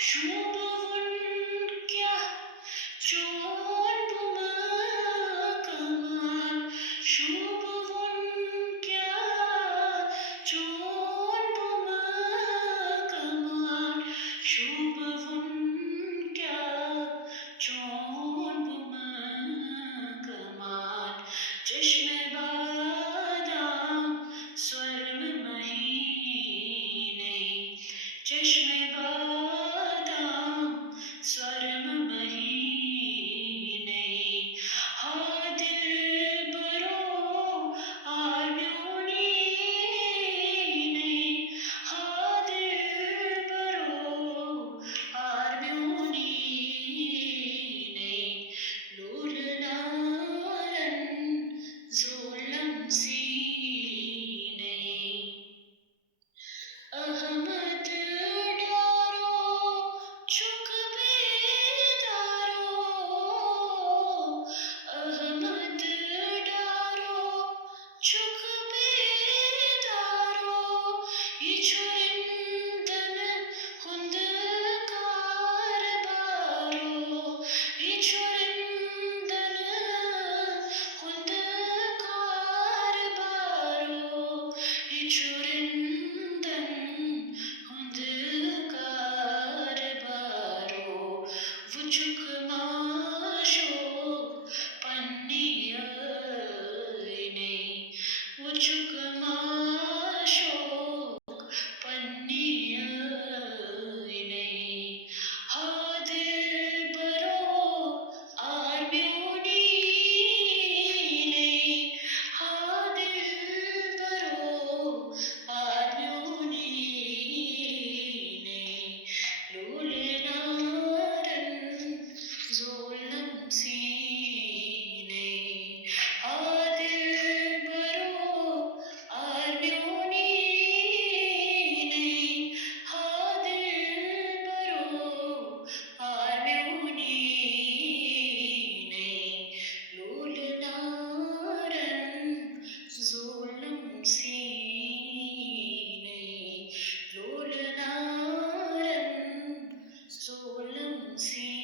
शुभ क्या चोर कमाल शुभ क्या चोर कमाल शुभ क्या चोर कमाल चश्मे बादाम स्वर्म महीने चश्मे बादाम स्वर्म महीने हाँ दिलबरो आर्योनी ने हाँ दिलबरो आर्योनी ने लूलनारन जोलम सीने अहमद डारो चुक बेदारो अहमद डारो चुक बेदारो ये चुरिंदन हुंद कारबारो ये चुरिंदन हुंद कारबारो ये चुरिंदन हुंद कारबारो वुचुक माशो पन्नियने वुचुक माशो पन्नियने हाँ दिलबरो आर्म्योनी ने हाँ दिलबरो आर्म्योनी ने लूलनारन जोलम सीने हाँ दिलबरो आर्म्योनी ने हाँ दिलबरो आर्म्योनी ने लूलनारन जोलम सीने लूलनारन जोलम सीने